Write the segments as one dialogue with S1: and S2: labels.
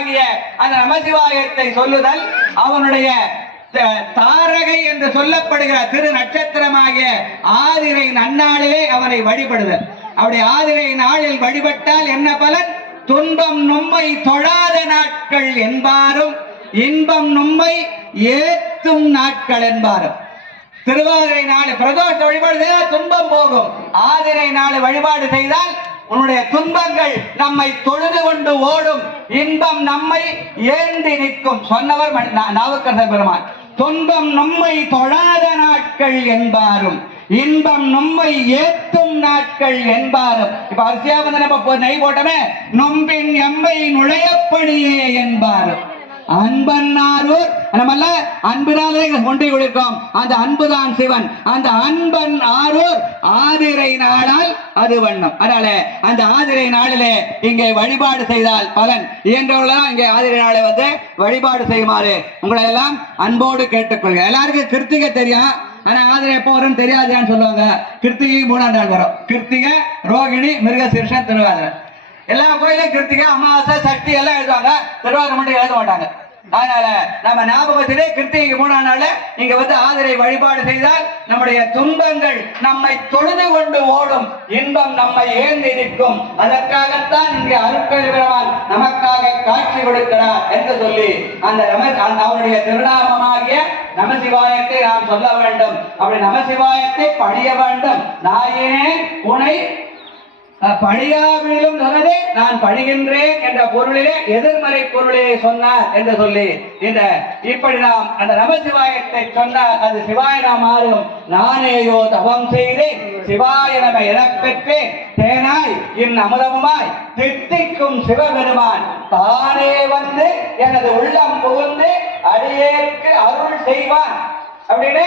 S1: ஆகிய அந்த நமசிவாயத்தை சொல்லுதல் அவனுடைய தாரகை என்று சொல்லப்படுகிற திரு நட்சத்திரமாகிய ஆதிரை நன்னாளிலே அவனை வழிபடுதல். அவருடைய ஆதிரை நாளில் வழிபட்டால் என்ன பலன்? துன்பம் நம்மை தொழாத நாட்கள் என்பாரும் இன்பம் நம்மை ஏத்தும் நாட்கள் என்பாரும். திருவாதிரை நாள் பிரதோஷ வழிபாடு செய்தால் துன்பம் போகும். ஆதிரை நாள் வழிபாடு செய்தால் உன்னுடைய துன்பங்கள் நம்மை தொழுது கொண்டு ஓடும் இன்பம் நம்மை ஏந்தி நிற்கும். சொன்னவர் மணி- நாவுக்கரசர் பெருமான். துன்பம் நம்மை தொழாத நாட்கள் என்பாரும் இன்பம் நம்மை ஏத்தும் நாட்கள் என்பாரும். இப்ப அரிசியா வந்து நம்ம நெய் போட்டமே நொம்பின் எம்மை நுழையப்படியே என்பாரும். அன்பன்னாரூர் நம்மல்ல அன்பினாலே ஒன்றை கொடுக்கும் அந்த அன்புதான் சிவன். அந்த அன்பன் ஆரூர் ஆதிரை நாளால் அது வண்ணம். அதனால அந்த ஆதிரை நாளிலே இங்கே வழிபாடு செய்தால் பலன். இயன்றவர்களாம் இங்கே ஆதிரை நாளை வந்து வழிபாடு செய்யுமாறு. உங்களை எல்லாம் அன்போடு கேட்டுக்கொள்க. எல்லாருக்கும் கிருத்திகை தெரியும். ஆனா ஆதிரை எப்போ வரும் தெரியாதுன்னு சொல்லுவாங்க. கிருத்திகை மூணாம் நாள் வரும். கிருத்திகை ரோகிணி மிருகசீர்ஷம் திருவாதிரை. எல்லா கோயிலும் கிருத்திகை அமாவாசை சக்தி எல்லாம் எழுதுவாங்க. திருவாரூர் மட்டும் எழுத மாட்டாங்க. அதனால நம்ம ஞாபகத்திலே கிருத்திகைக்கு மூணாம் நாள் இங்க வந்து ஆதரை வழிபாடு செய்தால் நம்முடைய துன்பங்கள் நம்மை தொழுது கொண்டு ஓடும் இன்பம் நம்மை ஏந்தி நிற்கும். அதற்காகத்தான் இங்கே அருட்பெருமான் நமக்காக காட்சி கொடுக்கிறார் என்று சொல்லி அந்த அவருடைய திருநாமமாகிய நமசிவாயத்தை நாம் சொல்ல வேண்டும். அப்படி நமசிவாயத்தை பணிய வேண்டும். நாயினே உனை பழியாவிலும் சொன்னதே நான் பழிகின்றேன் என்ற பொருளிலே எதிர்மறை பொருளே சொன்னார் என்று சொல்லி இந்த இப்படி நாம் அந்த நமசிவாயத்தை சொன்னார் அது சிவாய நாம் மாறும் நானேயோ தவம் செய்தேன் சிவாய நம எனப் பெற்றேன். தேனாய் இன் அமுதமுமாய் தித்திக்கும் சிவபெருமான். தானே வந்து எனது உள்ளம் புகுந்து அடியேற்கு அருள் செய்வான். அப்படின்னு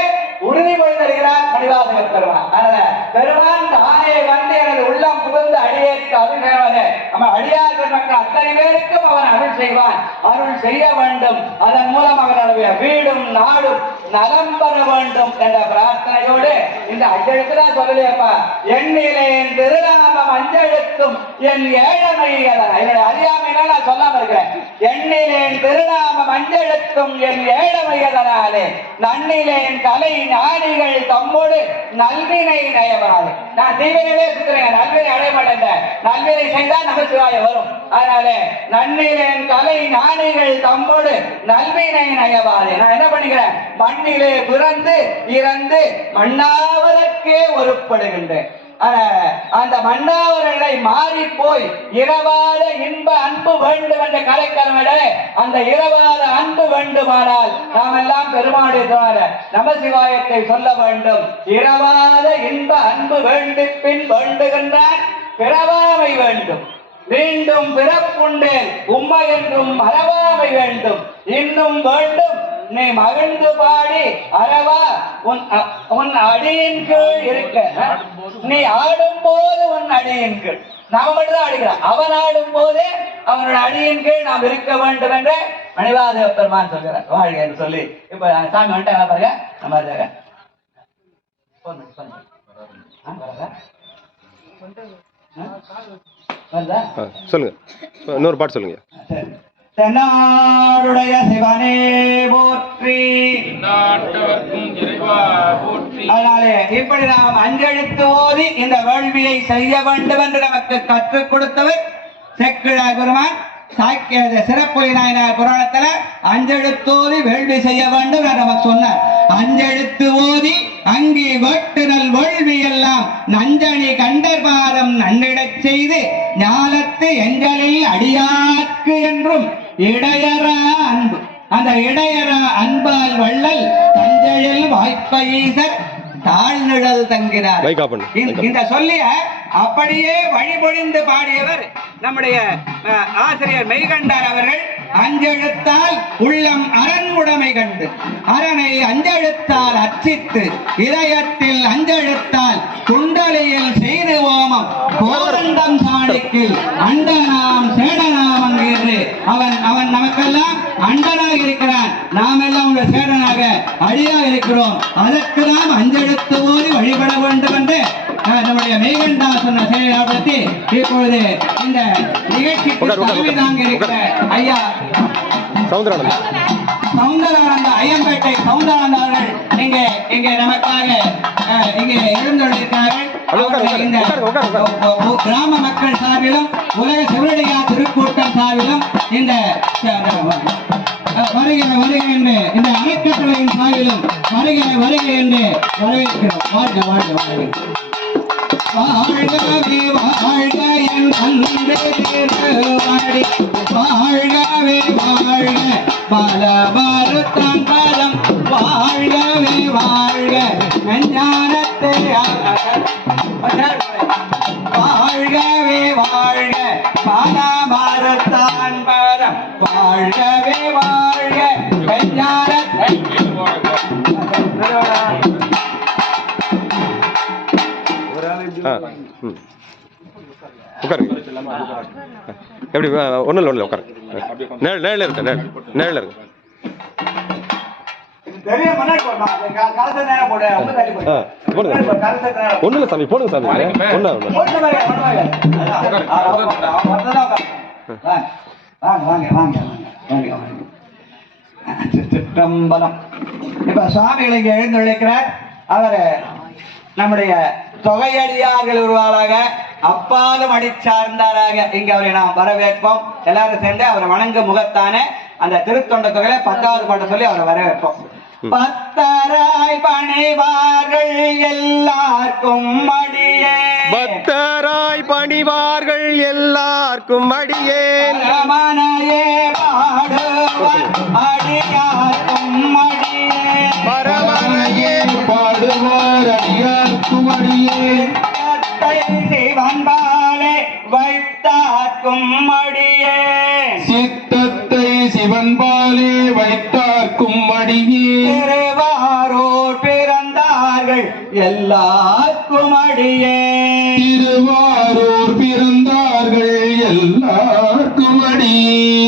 S1: உறுதிமொழி தருகிறார் மணிவாசக பெருமான். அதனால பெருமான் தானே வந்து எனது உள்ளம் புகுந்து அடியேற்கு அருள் செய்வானே நம்ம அடியார் பெருமக்கள் அத்தனை பேருக்கும் அவன் அருள் செய்வான். அருள் செய்ய வேண்டும். அதன் மூலம் அவனுடைய வீடும் நாடும் நலம் பெற வேண்டும் என்ற பிரார்த்தனையோடு இந்த அஞ்செழுத்துலாம் சொல்லலையப்பா எண்ணிலே என் திருநாமம் அஞ்செழுத்தும் என் ஏழமை என்னுடைய அறியாமையினால் நான் சொல்லாம இருக்கிறேன். எண்ணிலேன் திருநாமம் அஞ்செழுத்தும் என் ஏழமையதனாலே நன்னிலேன் கலை ஞானிகள் தம்மோடு நல்வினை நயவராது நான் தீவிரவே சுத்துறேன் நல்வினை அடைய மாட்டேன் நல்வினை செய்தால் நமசிவாய வரும். அதனால நன்னிலேன் கலை ஞானிகள் தம்மோடு நல்வினை நயவாது. நான் என்ன பண்ணிக்கிறேன்? மண்ணிலே பிறந்து இறந்து மண்ணாவதற்கே ஒருப்படுகின்றேன். அந்த மன்னாவர்களை மாறி போய் இரவாத இன்ப அன்பு வேண்டும் என்ற கலைக்கலமிட அந்த இரவாத அன்பு வேண்டுமானால் நாம் எல்லாம் பெருமாளுடைய நமசிவாயத்தை சொல்ல வேண்டும். இரவாத இன்ப அன்பு வேண்டி பின் வேண்டுகின்றான் பிறவாமை வேண்டும். மீண்டும் பிறப்புண்டேன். உம்மை என்றும் மறவாமை வேண்டும். இன்னும் வேண்டும். நீ மகிழ்ந்து பாடி அரவா உன் உன் அடியின் கீழ் இருக்க. நீ ஆடும் போது உன் அடியின் கீழ். நாம மட்டும் தான் அவன் ஆடும் போதே அவனோட அடியின் கீழ் நாம் இருக்க வேண்டும் என்று மணிவாத பெருமான் சொல்கிறார். வாழ்க என்று சொல்லி. இப்ப சாமி வந்துட்டாங்க பாருங்க. நம்ம
S2: சொல்லுங்க சொல்லுங்க. இன்னொரு பாட்டு சொல்லுங்க.
S1: தென்னாடுடைய சிவனே போற்றி.
S3: நாட்டவர்க்கும் இறைவா போற்றி.
S1: அதனாலே இப்படி நாம் அஞ்செழுத்து ஓதி இந்த வேள்வியை செய்ய வேண்டும் என்று நமக்கு கற்றுக் கொடுத்தவர் செக்கிழ பெருமான். சாக்கிய சிறப்புலி நாயனார் புராணத்துல அஞ்செழுத்தோதி வேள்வி செய்ய வேண்டும் நமக்கு சொன்னார். அஞ்செழுத்து ஓதி அங்கி வேட்டுநல் வேள்வி எல்லாம் நஞ்சணி கண்டர்பாரம் நன்னிடச் செய்து ஞாலத்து எங்களில் அடியாக்கு என்றும் இடையறா அன்பு. அந்த இடையரா அன்பால் வள்ளல் தஞ்சையில் வாய்ப்பீசர் தாழ்நிழல் தங்கிறார். இந்த- சொல்லிய அப்படியே வழிபொழிந்து பாடியவர் நம்முடைய ஆசிரியர் மெய்கண்டார் அவர்கள் அஞ்செழுத்தால் உள்ளம் அரண்முடைமை கண்டு. அரணை அஞ்செழுத்தால் அச்சித்து இதயத்தில் அஞ்செழுத்தால் குண்டலியில் செய்து ஓமம். கோரண்டம் சாணிக்கில் அண்டனாம் சேடனாம் என்று அவன் அவன் நமக்கெல்லாம் அண்டனாக இருக்கிறான். நாம் எல்லாம் உள்ள சேடனாக அடியாக இருக்கிறோம். அதற்கு நாம் அஞ்செழுத்து ஓதி வழிபட வேண்டும் என்று நம்முடைய மெய்கண்டா சொன்ன செயலை பற்றி இப்பொழுது இந்த நிகழ்ச்சிக்கு தலைமை தாங்க இருக்கிற ஐயா
S2: சவுந்தரானந்த்
S1: சவுந்தரானந்த ஐயம்பேட்டை சவுந்தரானந்த அவர்கள் இங்கே இங்கே நமக்காக இங்கே எழுந்தொழிருக்கிறார்கள் கிராம மக்கள் சார்பிலும் உலக சிவனடியா திருக்கூட்டம் சார்பிலும் இந்த வருகிற வருகை என்று இந்த அறக்கட்டளையின் சார்பிலும் வருகிற வருகை என்று வரவேற்கிறோம். வாழ்க வாழ்க வாழ்க. வாழ்கவே வாழ்க என் அன்பே திருவாடி வாழ்கவே வாழ்க பல மருத்தம் பலம் வாழ்கவே வாழ்க. ஞானத்தை வாழ்கவே வாழ்க பல மறுத்தான் பலம் வாழ்கவே வாழ்க ஞானத்தை
S2: ஆ ம் உட்காருங்க எப்படி ஒன்றும் இல்லை ஒன்றும் உட்காருங்க நேரில் நேரில் இருக்கு நேரில் நேரில் இல்லை சாமி போடுங்க சாமி ஒன்றும்
S1: வாங்க, வாங்க, வாங்க, வாங்க, வாங்க, வாங்க. சிற்றம்பலம். இப்ப சுவாமிகளை இங்க எழுந்துழைக்கிறார் அவர் நம்முடைய தொகையடியார்கள் உருவாளாக அப்பாலும் அடிச்சார்ந்தாராக இங்க அவரை நாம் வரவேற்போம் எல்லாரும் சேர்ந்து அவரை வணங்கு முகத்தானே அந்த திருத்தொண்ட தொகையில பத்தாவது பாட்டை சொல்லி அவரை வரவேற்போம் பத்தராய் பணிவார்கள் எல்லாருக்கும் அடியே.
S2: பக்தராய் பணிவார்கள் எல்லாருக்கும் அடியேன்
S1: பரமனையே பாடுவார் அடியார்க்கும் அடியே
S4: அடியே
S1: திருவாரூர் பிறந்தார்கள் எல்லாருக்கும் அடியே.
S4: திருவாரூர் பிறந்தார்கள் எல்லாருக்கும் அடியே.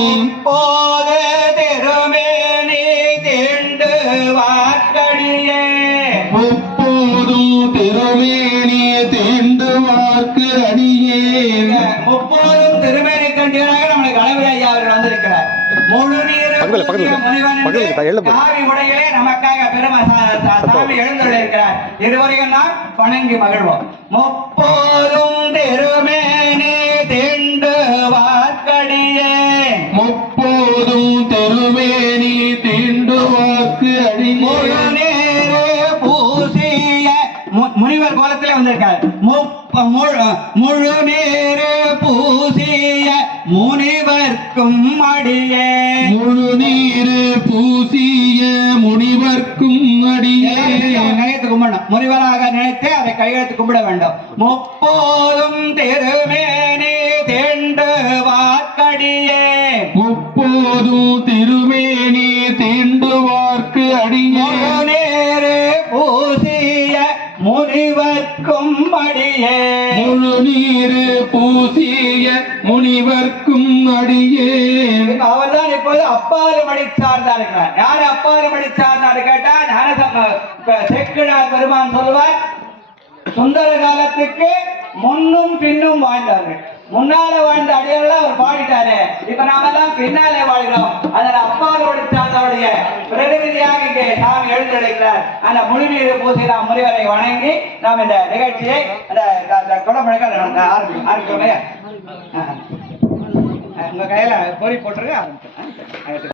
S1: உடையிலே நமக்காக பெருமை சாமி எழுந்துள்ளிருக்கிறார் இருவரையும் நாம் வணங்கி மகிழ்வோம். முப்போதும் திருமேனி திண்டு வாக்கடியே
S4: முப்போதும் திருமேனி தீண்டுவார்க்கு
S1: முழு
S4: அடியே
S1: நீர் பூசிய முனிவர் கோலத்திலே வந்திருக்கார். முழு நீர் பூசிய முனிவர்க்கும் அடியே.
S4: முழு நீரு பூசிய முனிவர்க்கும் அடியே.
S1: கையெழுத்து கும்பிடணும். முனிவராக நினைத்து அதை கையெழுத்து கும்பிட வேண்டும். முப்போதும் திருமேனி தெண்டு வாக்கடியே
S4: முப்போதும் திருமேனி தீண்டுவார்க்கு அடியே.
S1: முழு நீர் பூசிய முனிவர்க்கும் அடியே.
S4: முழு நீரு பூசிய முனிவர்க்கும் அடியே.
S1: அவர்தான் இப்போது அப்பாறு மணி சார்ந்தா இருக்கிறார் யார் அப்பாறு மணி சார்ந்தாரு கேட்டா ஞானசம்ம செக்கிழார் பெருமான் சொல்வார் சுந்தர காலத்துக்கு முன்னும் பின்னும் வாழ்ந்தார்கள் முன்னால வாழ்ந்த அடியார்கள் அவர் பாடிட்டாரு. இப்ப நாம எல்லாம் பின்னாலே வாழ்கிறோம். அதில் அப்பாறு சார்ந்தவருடைய பிரதிநிதியாக இங்கே சாமி எழுந்தெடுக்கிறார் அந்த முழுநீர் பூசி நாம் முனிவரை வணங்கி நாம் இந்த நிகழ்ச்சியை அந்த குடமுழக்க ஆரம்பி ஆரம்பிக்கோமே உங்க கையில பொறி போட்டுருங்க ஆரம்பிச்சோம்